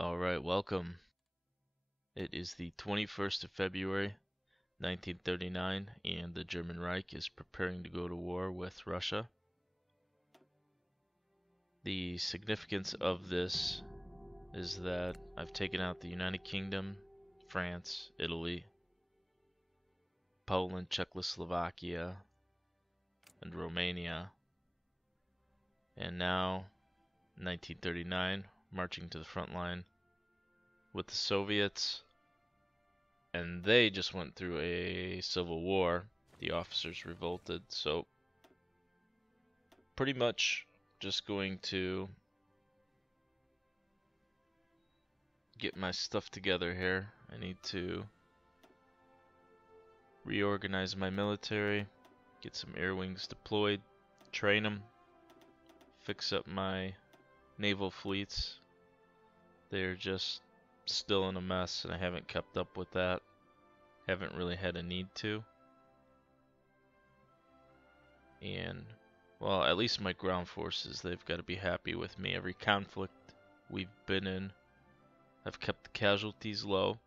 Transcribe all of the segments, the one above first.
Alright, welcome. It is the 21st of February, 1939, and the German Reich is preparing to go to war with Russia. The significance of this is that I've taken out the United Kingdom, France, Italy, Poland, Czechoslovakia, and Romania. And now, 1939, marching to the front line with the Soviets, and they just went through a civil war. The officers revolted, so pretty much just going to get my stuff together here. I need to reorganize my military, get some air wings deployed, train them, fix up my naval fleets. They're just still in a mess, and I haven't kept up with that. Haven't really had a need to. And, well, at least my ground forces, they've got to be happy with me. Every conflict we've been in, I've kept the casualties low.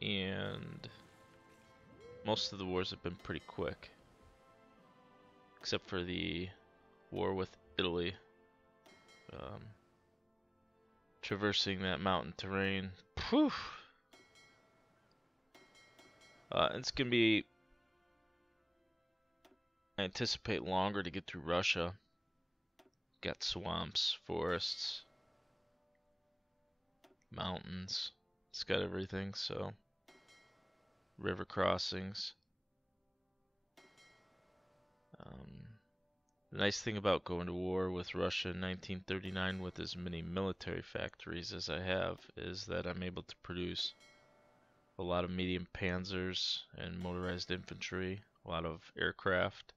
And most of the wars have been pretty quick, except for the war with Italy. Traversing that mountain terrain. Whew. It's gonna be, I anticipate, longer to get through Russia. Got swamps, forests, mountains. It's got everything, so river crossings. The nice thing about going to war with Russia in 1939 with as many military factories as I have is that I'm able to produce a lot of medium panzers and motorized infantry, a lot of aircraft.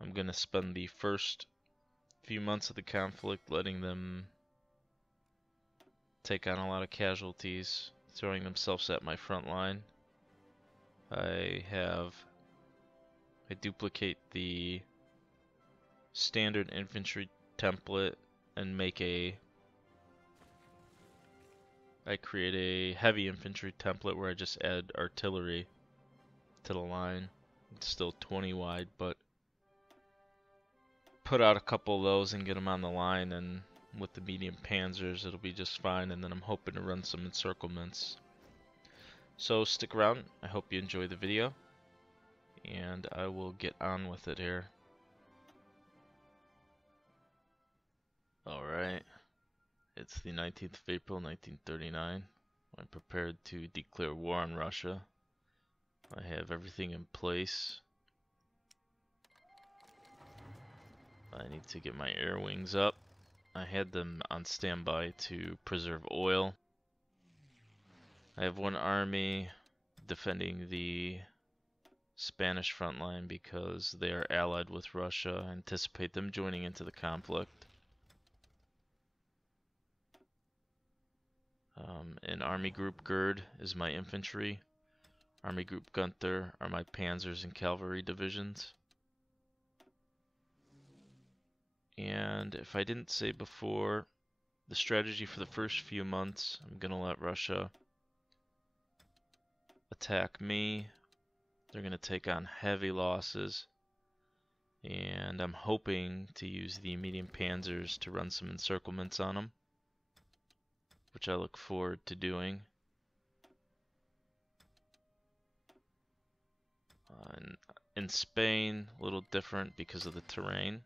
I'm going to spend the first few months of the conflict letting them take on a lot of casualties, throwing themselves at my front line. I duplicate the standard infantry template and I create a heavy infantry template where I just add artillery to the line. It's still 20 wide, but put out a couple of those and get them on the line, and with the medium panzers it'll be just fine. And then I'm hoping to run some encirclements. So stick around, I hope you enjoy the video, and I will get on with it here. Alright, it's the 19th of April 1939. I'm prepared to declare war on Russia. I have everything in place. I need to get my air wings up. I had them on standby to preserve oil. I have one army defending the Spanish front line because they are allied with Russia. I anticipate them joining into the conflict. An Army Group Gerd is my infantry. Army Group Gunther are my panzers and cavalry divisions. And if I didn't say before, the strategy for the first few months, I'm going to let Russia attack me. They're going to take on heavy losses, and I'm hoping to use the medium panzers to run some encirclements on them, which I look forward to doing. In Spain, a little different because of the terrain.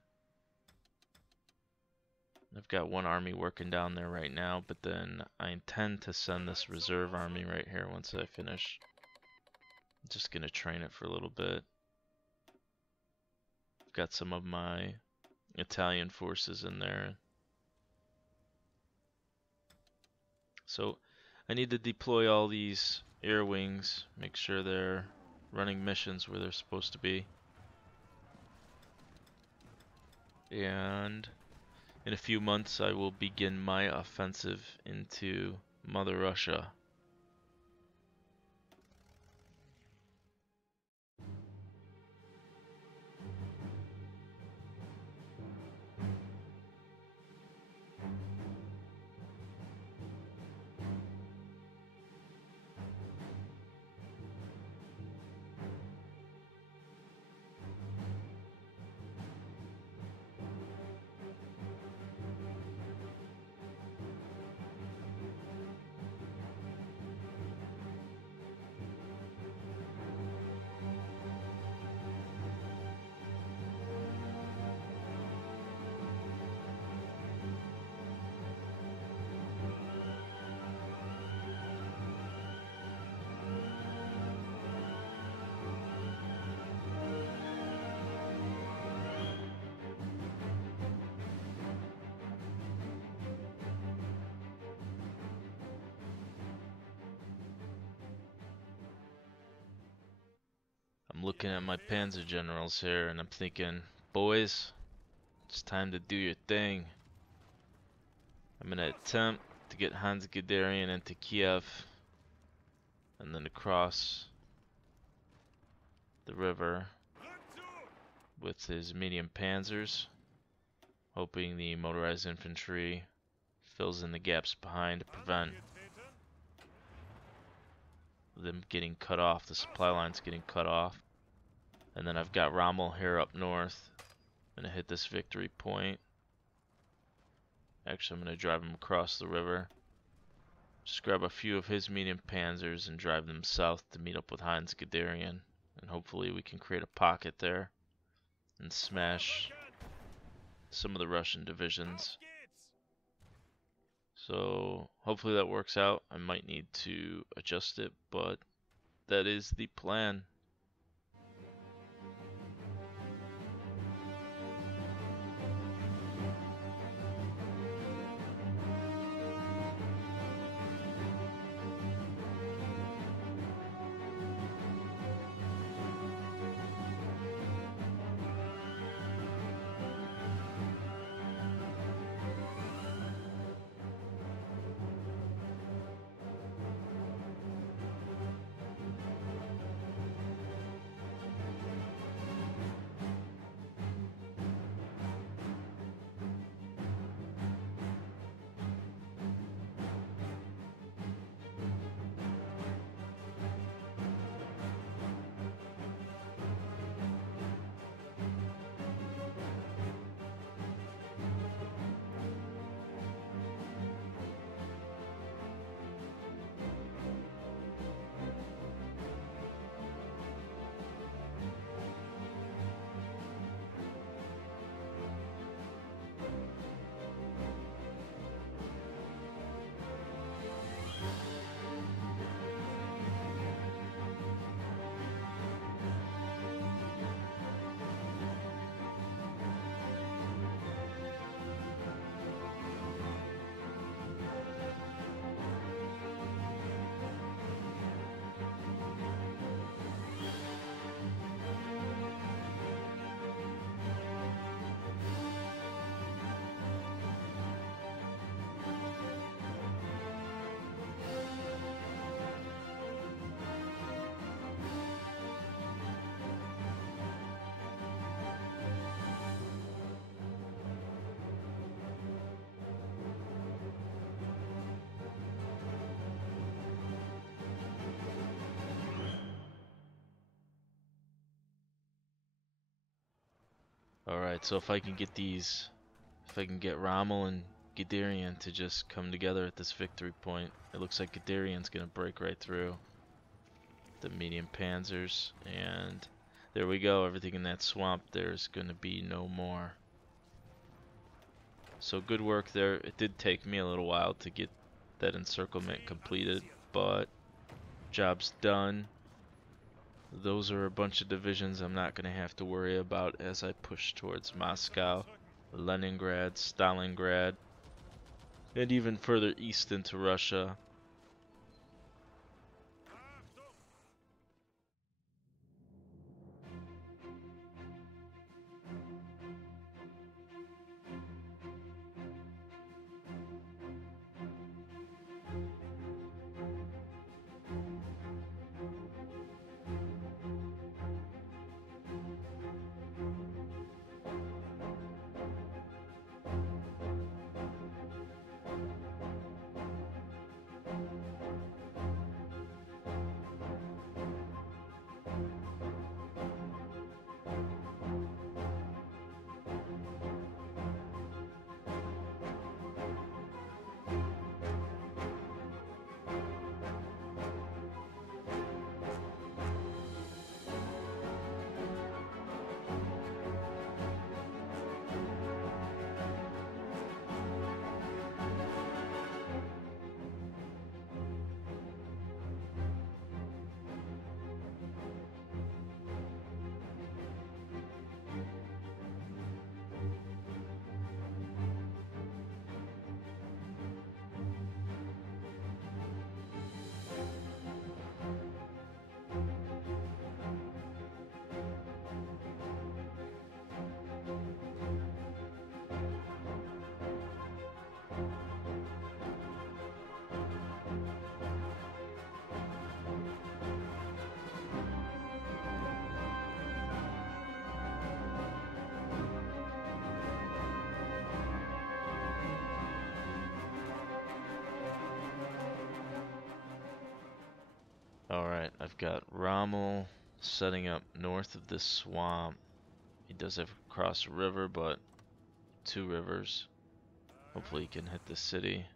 I've got one army working down there right now, but then I intend to send this reserve army right here once I finish. I'm just going to train it for a little bit. I've got some of my Italian forces in there. So I need to deploy all these air wings, make sure they're running missions where they're supposed to be. And in a few months I will begin my offensive into Mother Russia. I'm looking at my Panzer Generals here and I'm thinking, boys, it's time to do your thing. I'm gonna attempt to get Heinz Guderian into Kiev and then across the river with his medium panzers, hoping the motorized infantry fills in the gaps behind to prevent them getting cut off, the supply lines getting cut off. And then I've got Rommel here up north. I'm gonna hit this victory point. Actually, I'm gonna drive him across the river. Just grab a few of his medium panzers and drive them south to meet up with Heinz Guderian. And hopefully we can create a pocket there and smash some of the Russian divisions. So hopefully that works out. I might need to adjust it, but that is the plan. Alright, so if I can get Rommel and Guderian to just come together at this victory point, it looks like Guderian's gonna break right through the medium panzers, and there we go. Everything in that swamp, there's gonna be no more. So good work there. It did take me a little while to get that encirclement completed, but job's done. Those are a bunch of divisions I'm not going to have to worry about as I push towards Moscow, Leningrad, Stalingrad, and even further east into Russia. Alright, I've got Rommel setting up north of this swamp. He does have to cross a river, but 2 rivers. Hopefully he can hit the city,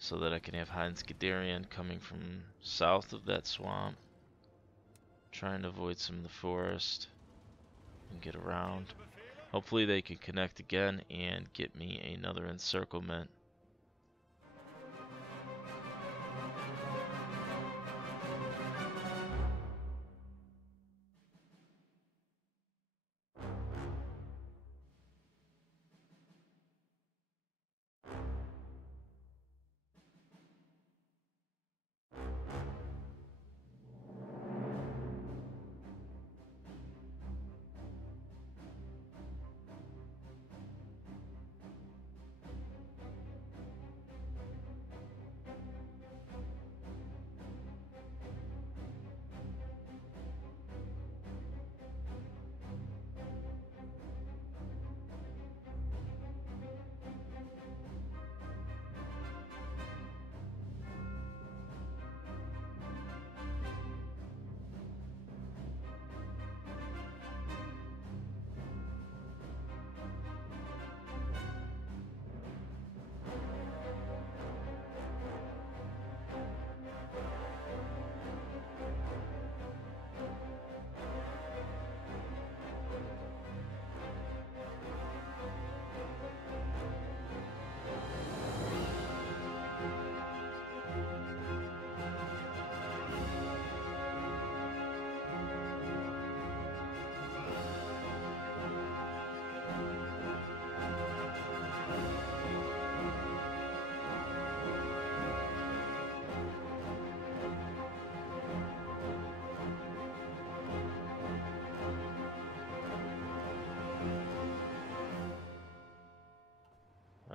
so that I can have Heinz Guderian coming from south of that swamp, trying to avoid some of the forest and get around. Hopefully they can connect again and get me another encirclement.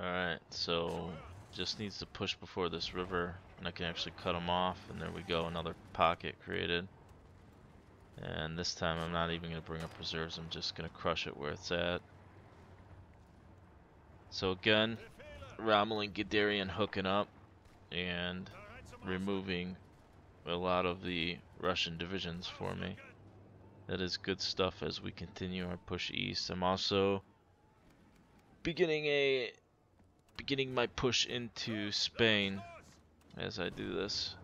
Alright, so just needs to push before this river and I can actually cut him off, and there we go, another pocket created. And this time I'm not even going to bring up reserves, I'm just going to crush it where it's at. So again, Rommel and Guderian hooking up and removing a lot of the Russian divisions for me. That is good stuff as we continue our push east. I'm also beginning my push into Spain as I do this.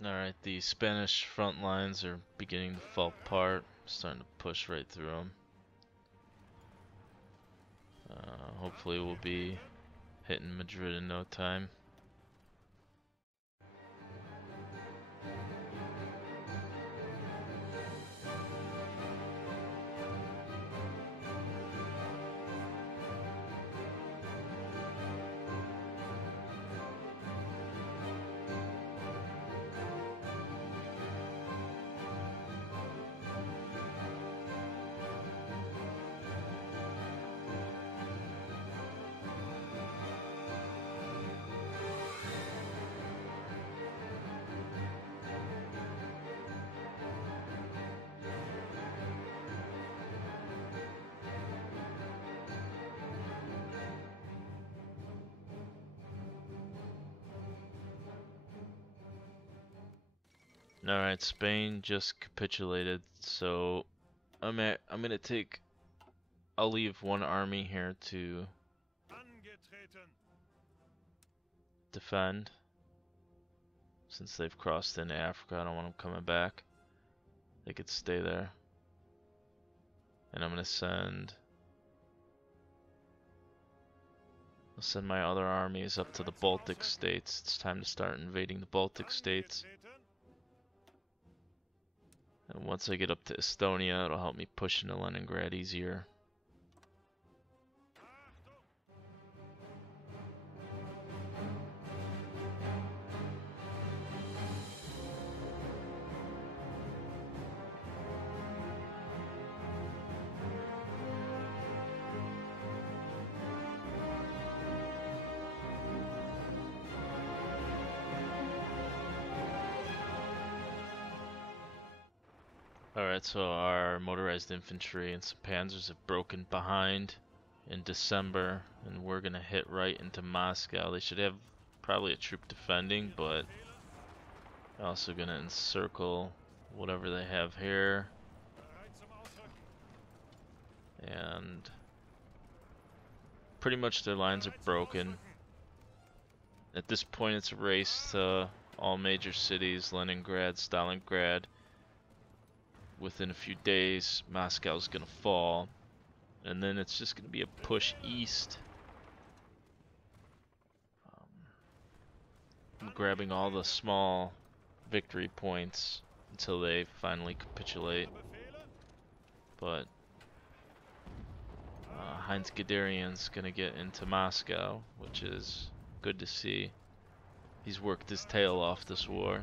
Alright, the Spanish front lines are beginning to fall apart. Starting to push right through them. Hopefully we'll be hitting Madrid in no time. Alright, Spain just capitulated, so I'll leave one army here to defend, since they've crossed into Africa. I don't want them coming back. they could stay there. And I'm gonna I'll send my other armies up to the Baltic states. It's time to start invading the Baltic states. And once I get up to Estonia, it'll help me push into Leningrad easier. Alright, so our motorized infantry and some panzers have broken behind in December, and we're gonna hit right into Moscow. They should have probably a troop defending, but also gonna encircle whatever they have here. And pretty much their lines are broken. At this point it's a race to all major cities, Leningrad, Stalingrad. Within a few days, Moscow's gonna fall, and then it's just gonna be a push east. Grabbing all the small victory points until they finally capitulate. But Heinz Guderian's gonna get into Moscow, which is good to see. He's worked his tail off this war.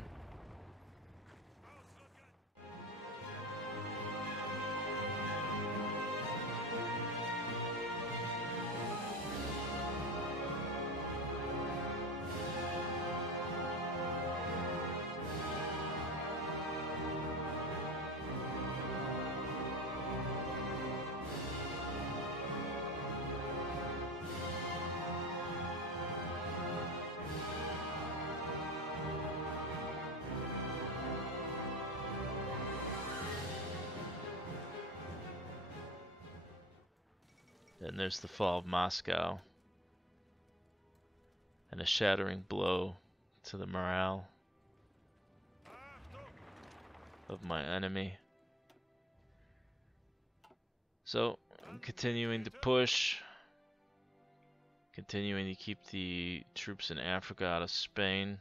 And there's the fall of Moscow, and a shattering blow to the morale of my enemy. So, I'm continuing to push, continuing to keep the troops in Africa out of Spain.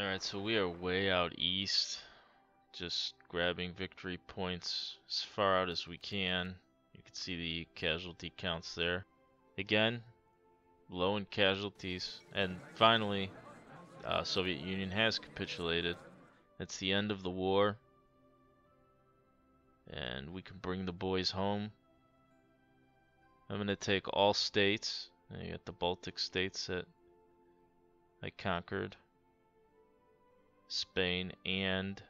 Alright, so we are way out east, just grabbing victory points as far out as we can. You can see the casualty counts there. Again, low in casualties, and finally, Soviet Union has capitulated. It's the end of the war, and we can bring the boys home. I'm going to take all states. You got the Baltic states that I conquered. Spain and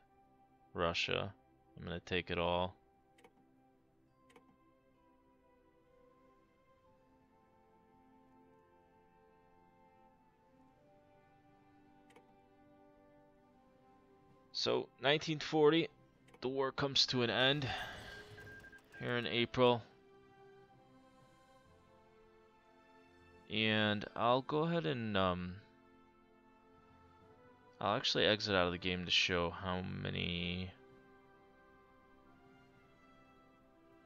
Russia. I'm going to take it all. So, 1940, the war comes to an end here in April. And I'll go ahead and I'll actually exit out of the game to show how many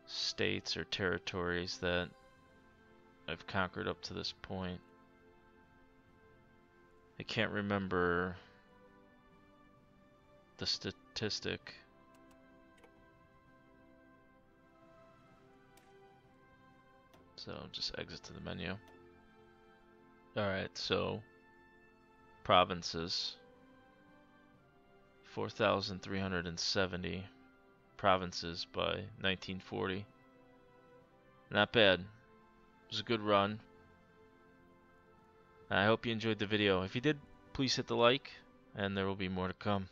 states or territories that I've conquered up to this point. I can't remember the statistic. So just exit to the menu. Alright, so provinces. 4,370 provinces by 1940. Not bad. It was a good run. I hope you enjoyed the video. If you did, please hit the like, and there will be more to come.